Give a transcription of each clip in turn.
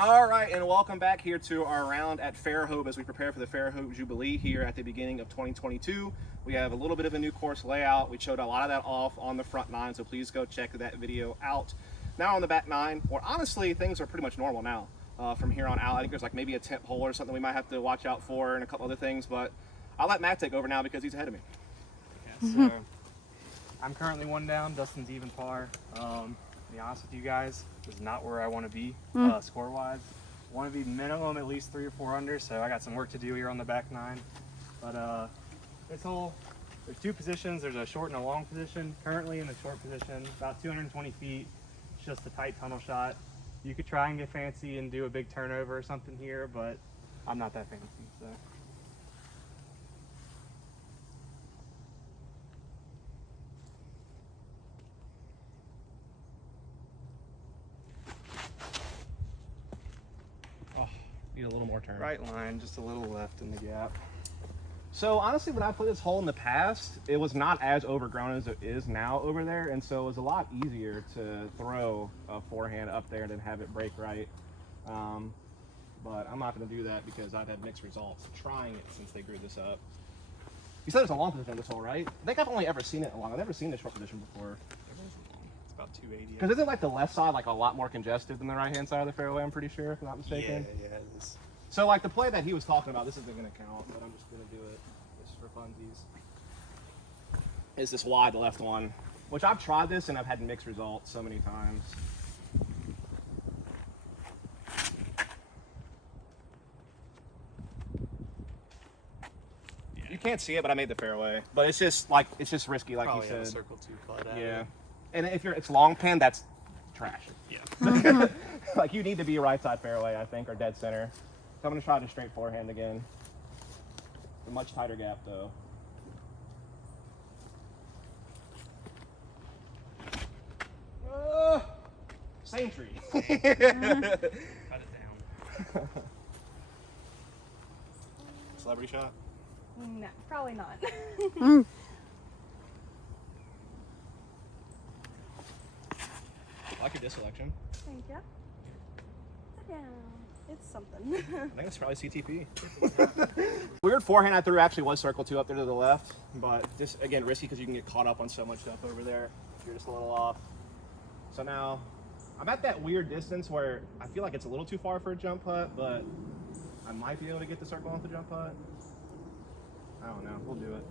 All right, and welcome back here to our round at Fairhope as we prepare for the Fairhope Jubilee here at the beginning of 2022. We have a little bit of a new course layout. We showed a lot of that off on the front nine, so please go check that video out. Now on the back nine, well, honestly, things are pretty much normal now. From here on out, I think there's like maybe a tip hole or something we might have to watch out for and a couple other things, but I'll let Matt take over now because he's ahead of me. Yeah, so I'm currently one down. Dustin's even par. To be honest with you guys, this is not where I want to be score-wise. I want to be minimum at least 3 or 4 under, so I got some work to do here on the back nine. But this hole, there's 2 positions. There's a short and a long position. Currently in the short position, about 220 feet. It's just a tight tunnel shot. You could try and get fancy and do a big turnover or something here, but I'm not that fancy. So. Need a little more turn. Right line, just a little left in the gap. So honestly, when I played this hole in the past, it was not as overgrown as it is now over there, and so it was a lot easier to throw a forehand up there than have it break right. But I'm not going to do that because I've had mixed results trying it since they grew this up. You said it's a long position this hole, right? I think I've only ever seen it long. I've never seen the short position before. It's about 280. Because isn't like the left side like a lot more congested than the right-hand side of the fairway, I'm pretty sure, if I'm not mistaken? Yeah, it is. So like the play that he was talking about, this isn't going to count, but I'm just going to do it just for funsies. Is this wide left one, which I've tried this and I've had mixed results so many times. You can't see it, but I made the fairway. But it's just like it's just risky, like Probably you said. have a circle 2 putt at Yeah, it. and if it's long pin, that's trash. Yeah. Like you need to be a right side fairway, I think, or dead center. So I'm gonna try the straight forehand again. A much tighter gap though. Same tree. Cut it down. Celebrity shot. No, probably not. I like your disc selection. Thank you. Yeah, it's something. I think it's probably CTP. Weird forehand I threw actually was circle 2 up there to the left, but just again risky because you can get caught up on so much stuff over there if you're just a little off. So now I'm at that weird distance where I feel like it's a little too far for a jump putt, but I might be able to get the circle off the jump putt. I don't know. We'll do it.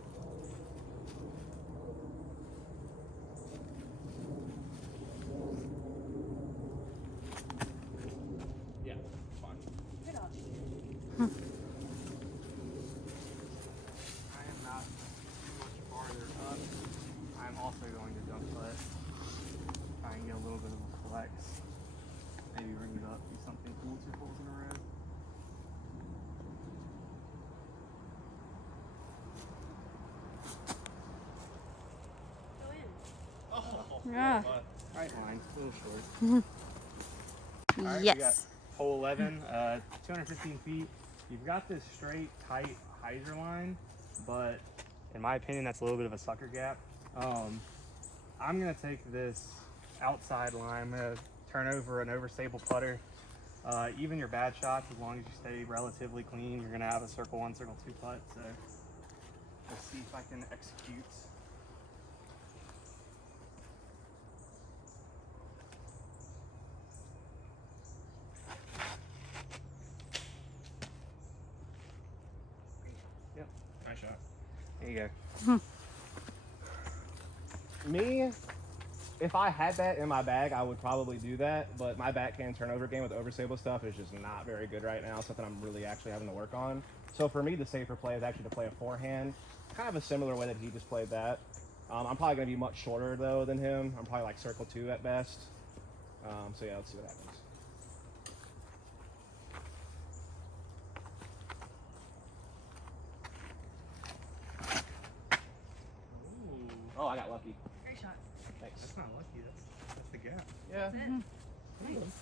Yeah, fine. Good on you. I am not too much farther up. I'm also going to jump putt. Try and get a little bit of a flex. Maybe ring it up, do something cool 2 holes in a row. Go in. Oh, Yeah. Right line, a little short. All right, we got Yes. hole 11, 215 feet. You've got this straight, tight hyzer line, but in my opinion, that's a little bit of a sucker gap. I'm gonna take this outside line. I'm gonna turn over an overstable putter. Even your bad shots, as long as you stay relatively clean, you're gonna have a circle 1, circle 2 putt. So let's see if I can execute. Yep, nice shot. there you go. Me, if I had that in my bag, I would probably do that, but my backhand turnover game with overstable stuff is just not very good right now, something I'm really actually having to work on. So for me, the safer play is actually to play a forehand, kind of a similar way that he just played that. I'm probably going to be much shorter, though, than him. I'm probably like circle 2 at best. So yeah, let's see what happens. Ooh, Oh, I got lucky. Great shot. Thanks. that's not lucky. That's the gap. Yeah. That's it. Nice.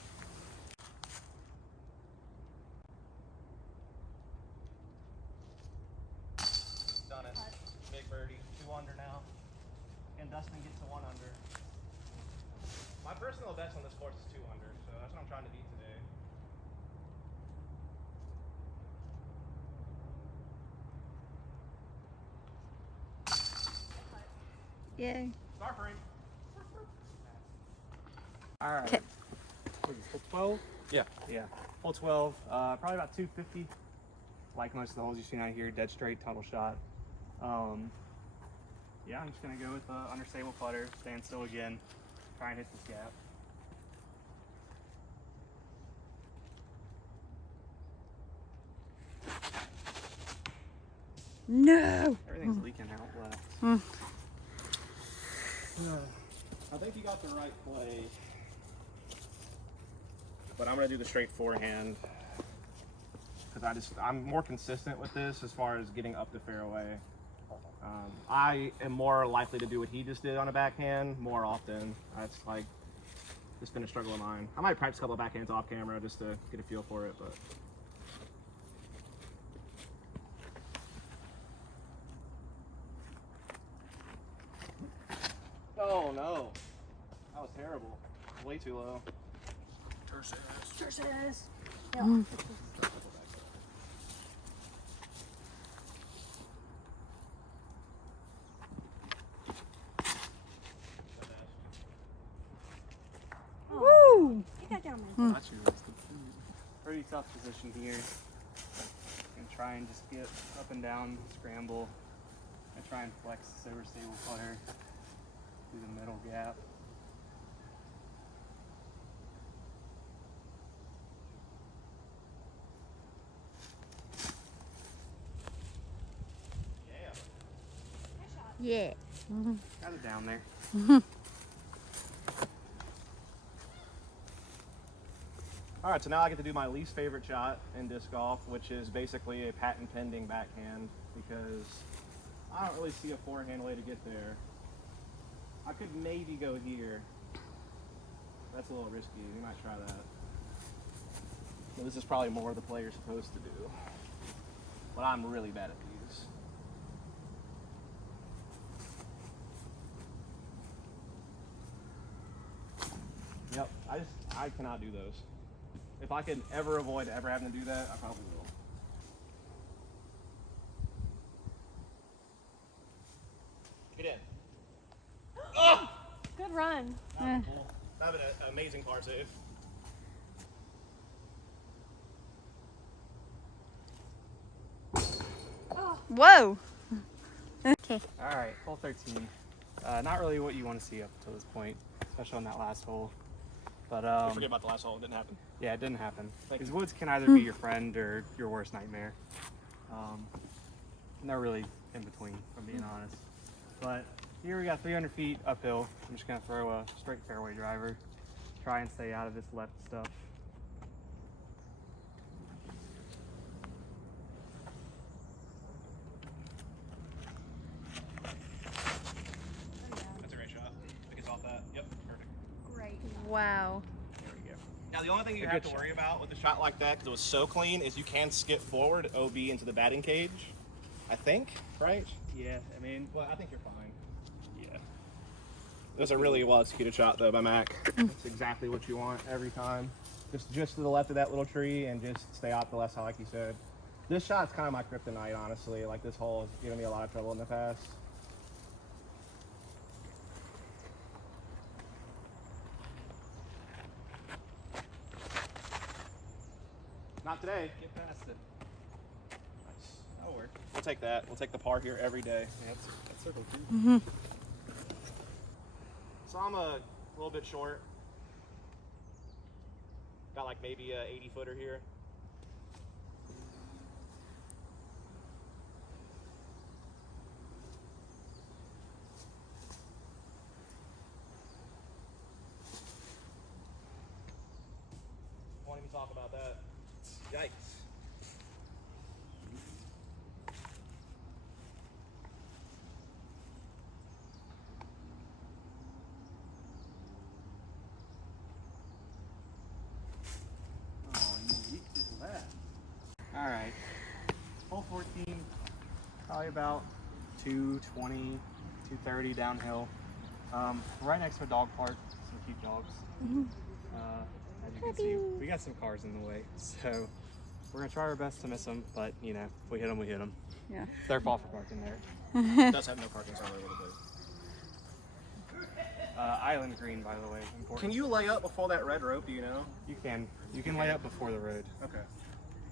Done it. Big birdie. 2 under now. And Dustin gets a 1 under. My personal best on this course is 2 under, so that's what I'm trying to beat today. Yay. Start frame. All right. Okay. What is this, hole 12? Yeah. Yeah. Hole 12. Probably about 250. Like most of the holes you've seen out here, dead straight, tunnel shot. Yeah, I'm just gonna go with understable putter, stand still again, try and hit this gap. No. Everything's leaking out left. I think you got the right play, but I'm gonna do the straight forehand because I'm more consistent with this as far as getting up the fairway. I am more likely to do what he just did on a backhand more often. That's like just been a struggle of mine. I might practice a couple of backhands off camera just to get a feel for it, but. Oh no, that was terrible. Way too low. Versus. Woo. Get that down, man. Not you, Dustin. Pretty tough position here. And try and just get up and down, scramble, and try and flex this overstable putter through the middle gap. Yeah. Got it down there. All right, so now I get to do my least favorite shot in disc golf, which is basically a patent pending backhand because I don't really see a forehand way to get there. I could maybe go here. That's a little risky. We might try that. But this is probably more the player's supposed to do. But I'm really bad at these. Yep, I cannot do those. If I could ever avoid ever having to do that, I probably will. Get in. Oh! Good run. That was cool. That was an amazing par save. Whoa. Okay. All right, hole 13. Not really what you want to see up until this point, especially on that last hole. But Forget about the last hole. It didn't happen. yeah, it didn't happen. Thank Because you. woods can either be your friend or your worst nightmare. And they're really in between, if I'm being honest. But here we got 300 feet uphill. I'm just gonna throw a straight fairway driver. Try and stay out of this left stuff. That's a great shot. I think it's off that. Yep, perfect. Great. Wow. There we go. Now the only thing you A have good to worry about with a shot like that, because it was so clean, is you can skip forward OB into the batting cage. I think, right? Yeah, I mean, Well, I think you're fine. yeah. It was a really well executed shot though by Mac. It's exactly what you want every time. Just to the left of that little tree and just stay off the left side like you said. This shot's kind of my kryptonite, honestly. Like this hole has given me a lot of trouble in the past. Not today. Get past it. Nice. That'll work. We'll take that. We'll take the par here every day. Yeah, that's circle too. So I'm a little bit short. Got like maybe a 80 footer here. Won't even talk about that. Yikes. Oh, you yeeked it to that. All right. Hole 14, probably about 220, 230 downhill. Right next to a dog park, some cute dogs. As you can see, we got some cars in the way, so we're gonna try our best to miss them, but you know, if we hit them, we hit them. Yeah. It's their fault for parking there. It does have no parking, so I'm a little bit. Island green, by the way. Important. Can you lay up before that red rope? Do you know? You can. You can lay up before the road. Okay.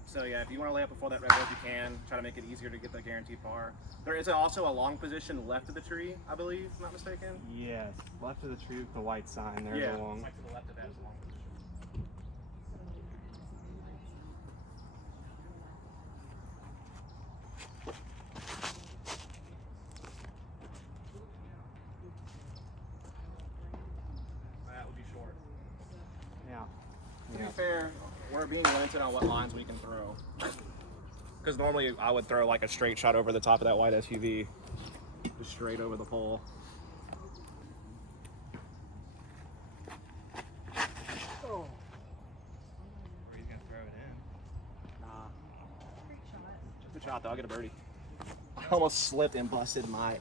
So yeah, if you want to lay up before that red rope, you can. Try to make it easier to get the guaranteed par. There is also a long position left of the tree, I believe, if I'm not mistaken. Yes. Left of the tree with the white sign. There's Yeah. a long. Like to the left of that is a long position. That would be short. Yeah. To be fair, we're being limited on what lines we can throw. Because normally I would throw like a straight shot over the top of that white SUV, just straight over the pole. Oh. Where are you gonna throw it in? Nah. Just a shot though. I'll get a birdie. I almost slipped and busted my.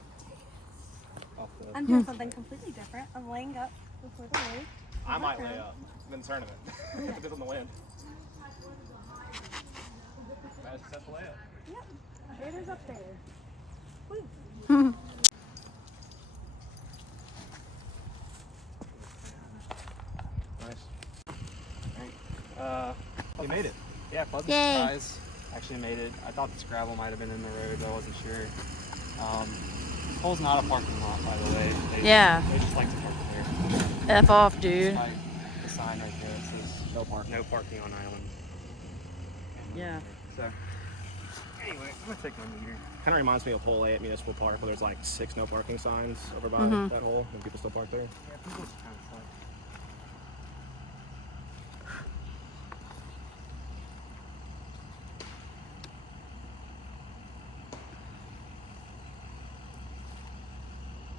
Off the. I'm doing something completely different. I'm laying up before the wave. I might lay up in the tournament. If it is on the wind. That is a successful layup. Yep. It is up there. Woo. Nice. You made it. Yeah, pleasant Yay. surprise. Actually made it. I thought the Scrabble might have been in the road, but I wasn't sure. This hole's not a parking lot, by the way. Yeah. They just like to park there. F off, dude. Despite the sign right there that says no parking on island. Yeah. So, anyway, I'm gonna take my meter. Kind of reminds me of hole 8 at Municipal Park, where there's like 6 no parking signs over by that hole, and people still park there. Yeah, people just kind of suck.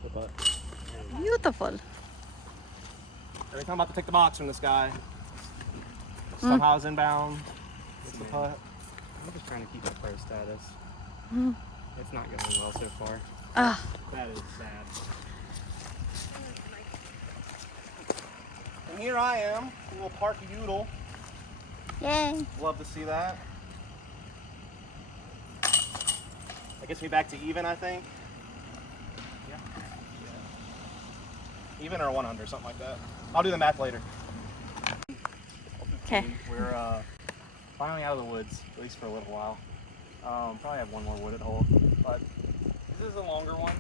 Good putt. Beautiful. Every time I'm about to take the box from this guy, somehow it's inbound. It's the putt. I'm just trying to keep my pro status. It's not going well so far. Ah. That is sad. And here I am, a little park Udall. Yay. Love to see that. That gets me back to even, I think. Yeah. Even or 1 under, something like that. I'll do the math later. Okay. We're finally out of the woods, at least for a little while. Probably have one more wooded hole, but this is a longer one.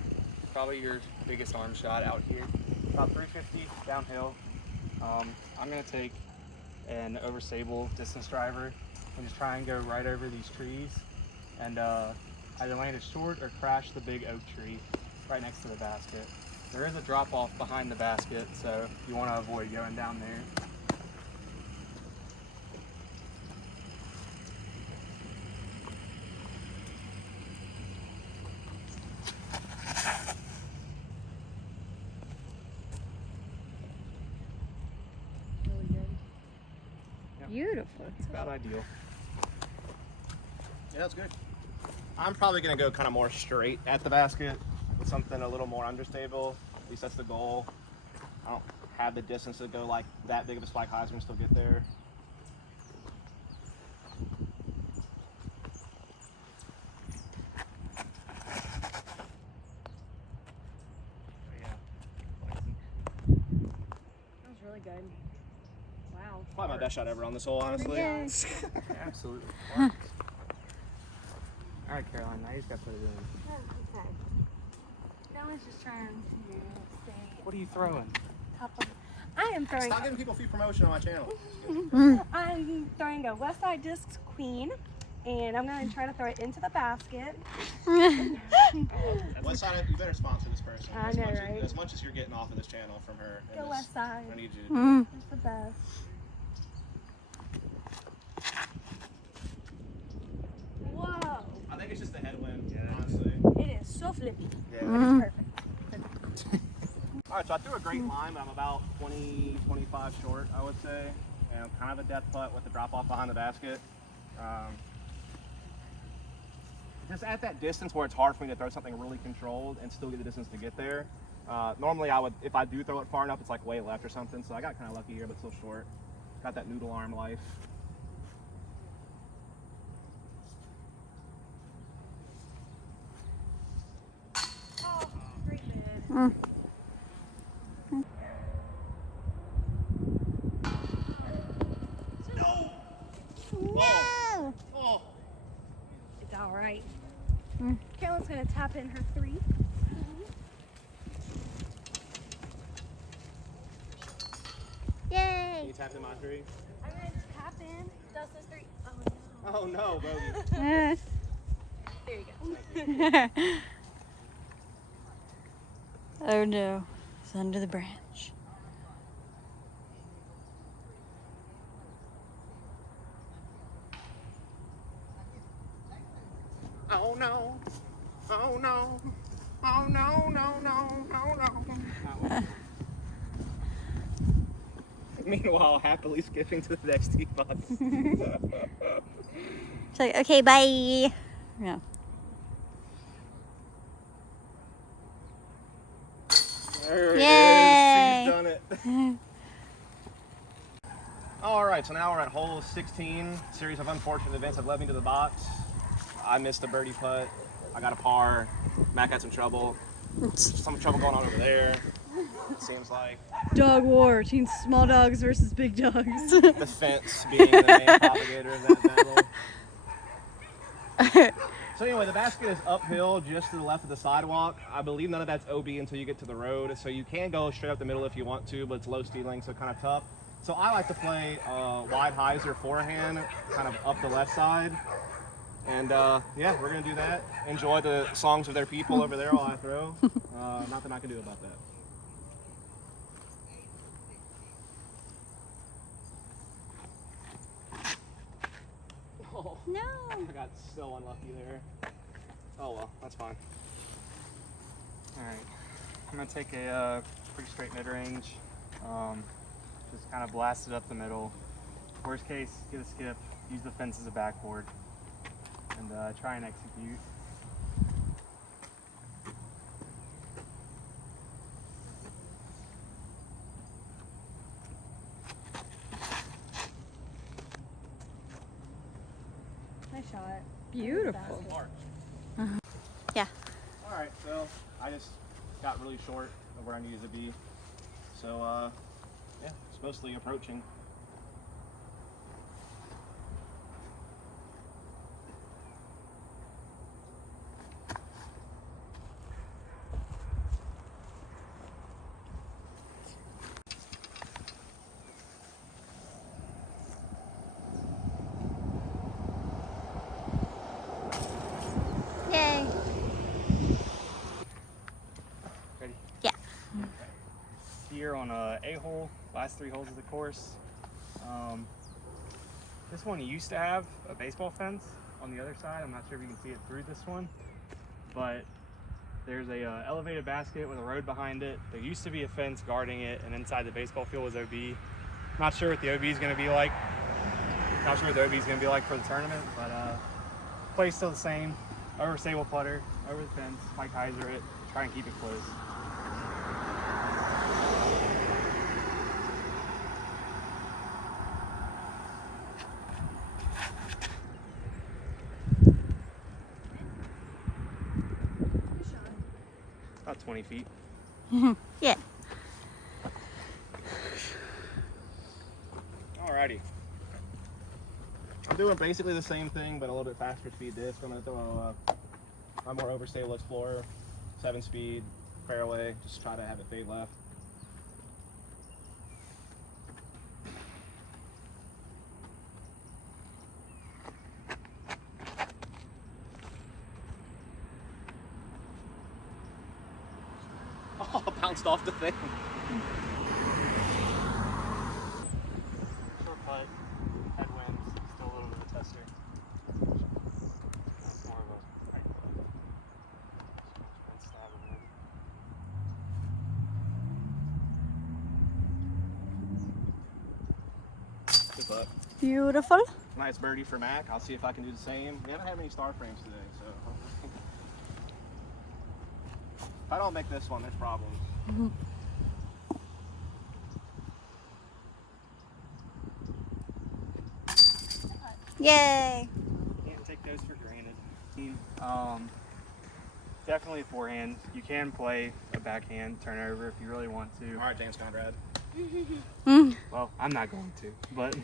Probably your biggest arm shot out here. About 350 downhill. I'm gonna take an overstable distance driver and just try and go right over these trees and either land it short or crash the big oak tree right next to the basket. There is a drop off behind the basket, so you want to avoid going down there. Really good. Beautiful. It's about ideal. Yeah, that's good. I'm probably gonna go kind of more straight at the basket with something a little more understable. At least that's the goal. I don't have the distance to go like that big of a spike highs and still get there. That was really good. Wow. Probably my best shot ever on this hole, honestly. Yay. Absolutely. All right, Caroline, now you've got to put it in. Oh, okay. Now I was just trying to stay What are you throwing? top of. I am throwing. Stop giving people free promotion on my channel. I'm throwing a West Side Discs Queen, and I'm going to try to throw it into the basket. West Side, you better sponsor this person. I as know, much right? As much as you're getting off of this channel from her. and Go this- West Side. I need you to do it. It's the best. Whoa! I think it's just the headwind, honestly. It is so flippy. Yeah. It's perfect. All right, so I threw a great line, but I'm about 20, 25 short, I would say. And kind of a death putt with the drop off behind the basket. Just at that distance where it's hard for me to throw something really controlled and still get the distance to get there. Normally I would, if I do throw it far enough, it's like way left or something. So I got kind of lucky here, but still short. Got that noodle arm life. Oh, great bid. No. Oh. It's all right. Mm. Carolyn's gonna tap in her 3. Yay. You tapped in my 3? I'm gonna tap in Dustin's 3. Oh no. Oh no, bogey. There you go. Oh no, it's under the branch. Oh no. Oh no. Oh no, no, no, no, no. Meanwhile, happily skipping to the next tee box. It's like, okay, bye. Yeah. There Yay. it is. She's done it. All right, so now we're at hole 16. Series of unfortunate events have led me to the box. I missed a birdie putt. I got a par. Mac had some trouble. Some trouble going on over there. It seems like Dog war, between small dogs versus big dogs. the fence being the main propagator of that battle. So anyway, the basket is uphill just to the left of the sidewalk. I believe none of that's OB until you get to the road. So you can go straight up the middle if you want to, but it's low stealing, so kind of tough. So I like to play wide hyzer forehand, kind of up the left side. And yeah, we're gonna do that. Enjoy the songs of their people over there while I throw. Nothing I can do about that. Oh, No. I got so unlucky there. Oh well, that's fine. Alright, I'm going to take a pretty straight mid-range. Just kind of blast it up the middle. Worst case, get a skip, use the fence as a backboard, and try and execute. Nice shot. Beautiful. Mark. Yeah. All right, so I just got really short of where I needed to be. So yeah, it's mostly approaching. Yay. Ready? Yeah. Here on a hole, last 3 holes of the course. This one used to have a baseball fence on the other side. I'm not sure if you can see it through this one, but there's a elevated basket with a road behind it. There used to be a fence guarding it, and inside the baseball field was OB. Not sure what the OB is going to be like. Not sure what the OB is going to be like for the tournament, but play's still the same. Over stable putter, over the fence, Mike Heiser it, try and keep it close. About 20 feet. Yeah. Alrighty. I'm doing basically the same thing, but a little bit faster speed disc. I'm gonna throw a more overstable Explorer, 7-speed, fairway. Just try to have it fade left. Oh, bounced off the thing. Short putt, headwinds, still a little bit of a tester. That's more of a right putt. Just stab it in. Good putt. Beautiful. Nice birdie for Mac. I'll see if I can do the same. We haven't had many star frames today, so if I don't make this one, there's problems. Yay. Can't take those for granted. Definitely a forehand. You can play a backhand turnover if you really want to. All right, James Conrad. Well, I'm not going to, but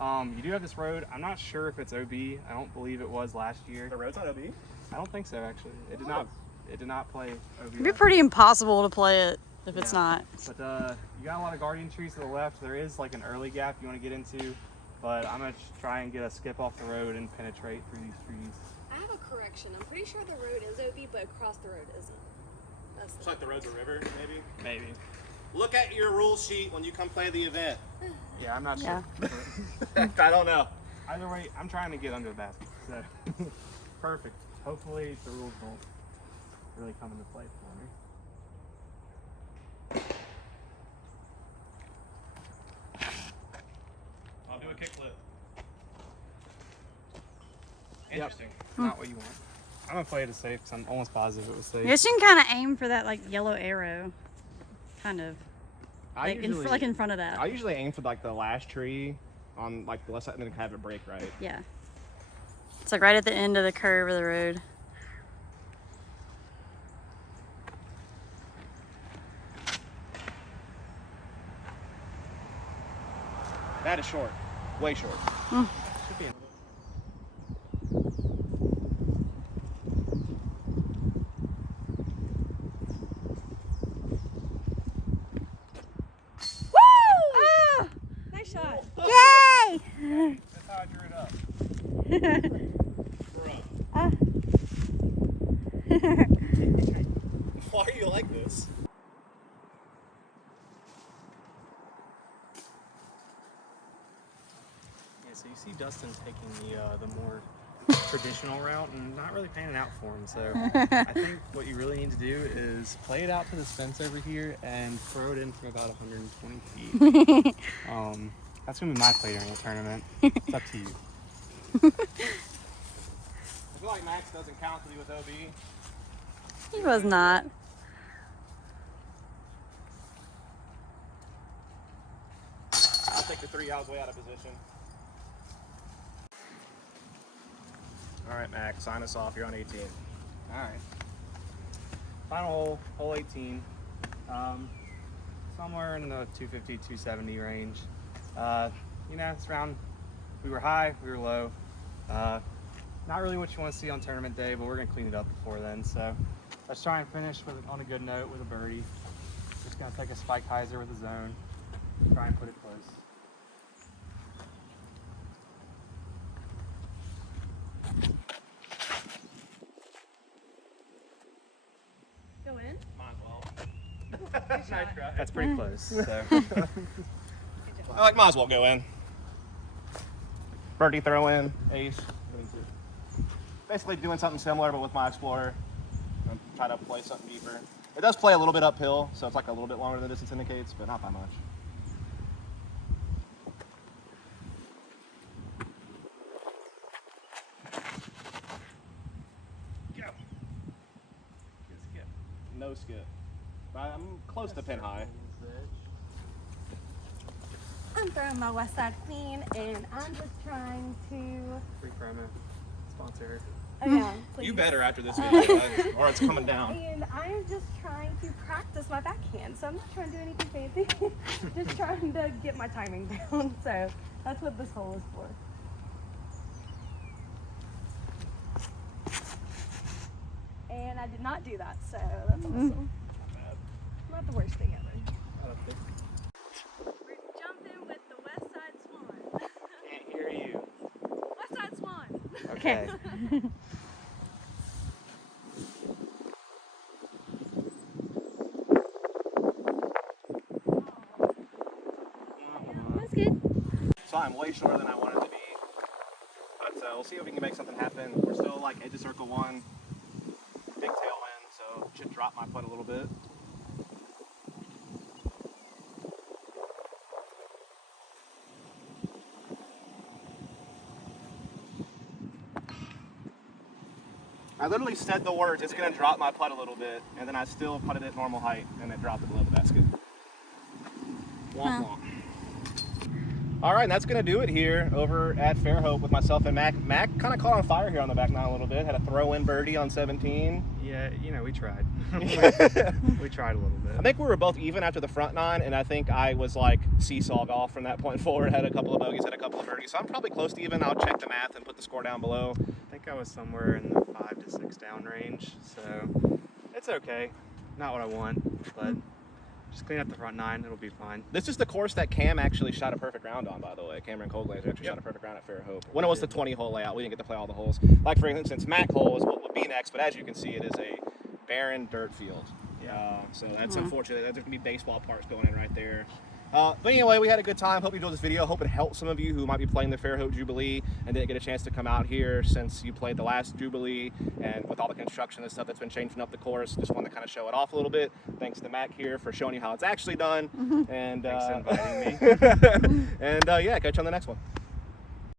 You do have this road. I'm not sure if it's OB. I don't believe it was last year. The road's not OB? I don't think so, actually. It did not. It did not play OB. It'd be pretty impossible to play it if it's not. But you got a lot of guardian trees to the left. There is like an early gap you want to get into, but I'm gonna try and get a skip off the road and penetrate through these trees. I have a correction. I'm pretty sure the road is OB, but across the road isn't. That's It's like the road's a river, maybe? Maybe. Look at your rule sheet when you come play the event. Yeah, I'm not sure. I don't know. Either way, I'm trying to get under the basket. So perfect. Hopefully the rules won't really come into play for me. I'll do a kickflip. Yep. Interesting. Not what you want. I'm gonna play it safe because I'm almost positive it was safe. I guess you can kind of aim for that like yellow arrow, kind of like in front of that. I usually aim for like the last tree on like the left side and then have it break right. Yeah. It's like right at the end of the curve of the road. That is short. Way short. Should be. Woo! Nice shot. Yay! That's how I drew it up. Why are you like this? Yeah, so you see Dustin taking the more traditional route and not really panning out for him. So I think what you really need to do is play it out to this fence over here and throw it in from about 120 feet. That's gonna be my play during the tournament. It's up to you. I feel like Max doesn't count because he was OB. He was not. I'll take the 3. I was way out of position. All right, Max, sign us off. You're on 18. All right. Final hole, hole 18. Somewhere in the 250, 270 range. You know, it's around, we were high, we were low. Not really what you want to see on tournament day, but we're going to clean it up before then. So let's try and finish on a good note with a birdie. Just going to take a spike hyzer with a zone. Try and put it close. Go in. Might as well. Nice try. That's pretty close. So. I like might as well go in. Birdie throw in, ace. Basically doing something similar but with my Explorer. I'm trying to play something deeper. It does play a little bit uphill, so it's like a little bit longer than the distance indicates, but not by much. Go. Skip. No skip. I'm close to pin high. I'm throwing my West Side Queen, and I'm just trying to. Free promo. Sponsor her. Oh yeah, please. You better after this video, or it's coming down. And I'm just trying to practice my backhand, so I'm not trying to do anything fancy. Just trying to get my timing down. So that's what this hole is for. And I did not do that, so that's awesome. Not the worst thing ever. We're jumping with the West Side Swan. Can't hear you. West Side Swan. Okay. That's good. So I'm way shorter than I wanted to be. But we'll see if we can make something happen. We're still like edge of circle 1. Big tailwind, so should drop my putt a little bit. I literally said the words, it's gonna drop my putt a little bit, and then I still putted it normal height, and it dropped it below the basket. Womp womp. All right, and that's going to do it here over at Fairhope with myself and Mac. Mac kind of caught on fire here on the back nine a little bit. Had a throw-in birdie on 17. Yeah, you know, we tried. We tried a little bit. I think we were both even after the front nine, and I think I was like seesaw golf from that point forward. Had a couple of bogeys, had a couple of birdies. So I'm probably close to even. I'll check the math and put the score down below. I think I was somewhere in the 5 to 6 down range, so it's okay. Not what I want, but just clean up the front nine, it'll be fine. This is the course that Cam actually shot a perfect round on, by the way. Cameron Colglazer actually shot a perfect round at Fairhope. When it was the 20-hole layout, we didn't get to play all the holes. Like, for instance, Mac hole is what would be next, but as you can see, it is a barren dirt field. So that's unfortunate. There's going to be baseball parks going in right there. But anyway, we had a good time. Hope you enjoyed this video. Hope it helped some of you who might be playing the Fairhope Jubilee and didn't get a chance to come out here since you played the last Jubilee, and with all the construction and stuff that's been changing up the course. Just wanted to kind of show it off a little bit. Thanks to Mac here for showing you how it's actually done. And Thanks for inviting me. and yeah, catch you on the next one.